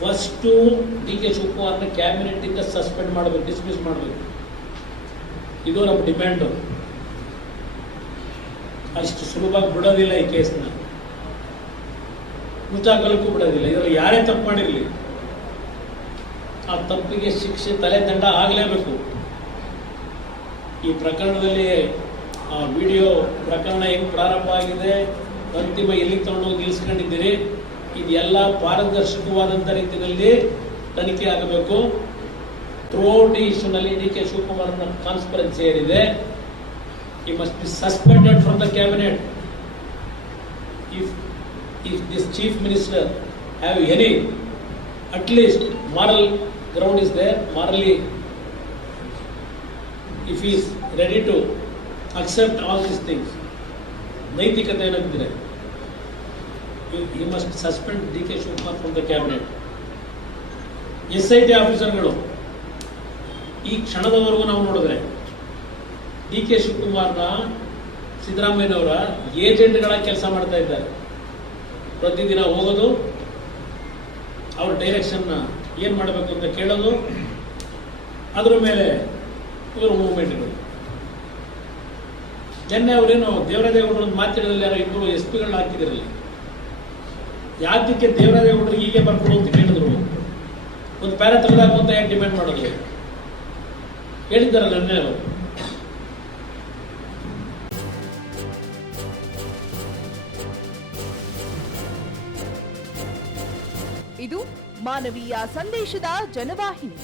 First D K ಶಿವಕುಮಾರ್ನ ಕ್ಯಾಬಿನೆಟ್ಟಿಂದ suspend ಮಾಡಬೇಕು, dismiss ಮಾಡಬೇಕು. ಇದು ನಮ್ಮ ಡಿಮ್ಯಾಂಡು. ಅಷ್ಟು ಸುಲಭವಾಗಿ ಬಿಡೋದಿಲ್ಲ ಈ ಕೇಸ್ನ, ಮುಚ್ಚಾಕಲಕ್ಕೂ ಬಿಡೋದಿಲ್ಲ. ಇದರಲ್ಲಿ ಯಾರೇ ತಪ್ಪು ಮಾಡಿರಲಿ ಆ ತಪ್ಪಿಗೆ ಶಿಕ್ಷೆ, ತಲೆ ದಂಡ ಆಗಲೇಬೇಕು. ಈ ಪ್ರಕರಣದಲ್ಲಿ ಆ ವಿಡಿಯೋ ಪ್ರಕರಣ ಹೆಂಗೆ ಪ್ರಾರಂಭ ಆಗಿದೆ, ಅಂತಿಮ ಎಲ್ಲಿಗೆ ತಗೊಂಡೋಗಿ ನಿಲ್ಲಿಸ್ಕೊಂಡಿದ್ದೀರಿ, ಇದೆಲ್ಲ ಪಾರದರ್ಶಕವಾದಂಥ ರೀತಿಯಲ್ಲಿ ತನಿಖೆ ಆಗಬೇಕು. ಥ್ರೂಔಟ್ ಈ ಇಶ್ಯೂನಲ್ಲಿ ಡಿ ಕೆ ಶಿವಕುಮಾರ್ನ ಕಾನ್ಸ್ಪರೆನ್ಸಿ ಏನಿದೆ, he must be suspended from the cabinet. If this chief minister have any at least moral ground is there, morally if he is ready to accept all these things, ನೈತಿಕತೆ ಏನಾಗಿದ್ರೆ he must suspend D K Shivakumar from the cabinet. SIT ಆಫೀಸರ್ಗಳು ಈ ಕ್ಷಣದವರೆಗೂ ನಾವು ನೋಡಿದ್ರೆ D K ಶಿವಕುಮಾರ್ನ ಸಿದ್ದರಾಮಯ್ಯನವರ ಏಜೆಂಟ್ಗಳಾಗಿ ಕೆಲಸ ಮಾಡ್ತಾ ಇದ್ದಾರೆ. ಪ್ರತಿದಿನ ಹೋಗೋದು, ಅವ್ರ ಡೈರೆಕ್ಷನ್ನ ಏನು ಮಾಡಬೇಕು ಅಂತ ಕೇಳೋದು, ಅದರ ಮೇಲೆ ಇವರು ಮೂವ್ಮೆಂಟ್ಗಳು. ನಿನ್ನೆ ಅವರೇನು ದೇವರಾಜೇಗೌಡರು ಒಂದು ಮಾತಾಡಿದಲ್ಲಿ ಯಾರೋ ಇಬ್ಬರು SP ಗಳನ್ನ ಹಾಕಿದಿರಲಿ, ಯಾತಕ್ಕೆ ದೇವರಾಜೇಗೌಡರು ಹೀಗೆ ಬರ್ಕೊಡು ಅಂತ ಕೇಳಿದ್ರು, ಒಂದು ಪ್ಯಾರ ತೆಗೆದಾಕು ಅಂತ ಯಾಕೆ ಡಿಮ್ಯಾಂಡ್ ಮಾಡೋದು ಹೇಳಿದ್ದಾರಲ್ಲ ನಿನ್ನೆ ಅವರು. ಇದು ಮಾನವೀಯ ಸಂದೇಶದ ಜನವಾಹಿನಿ.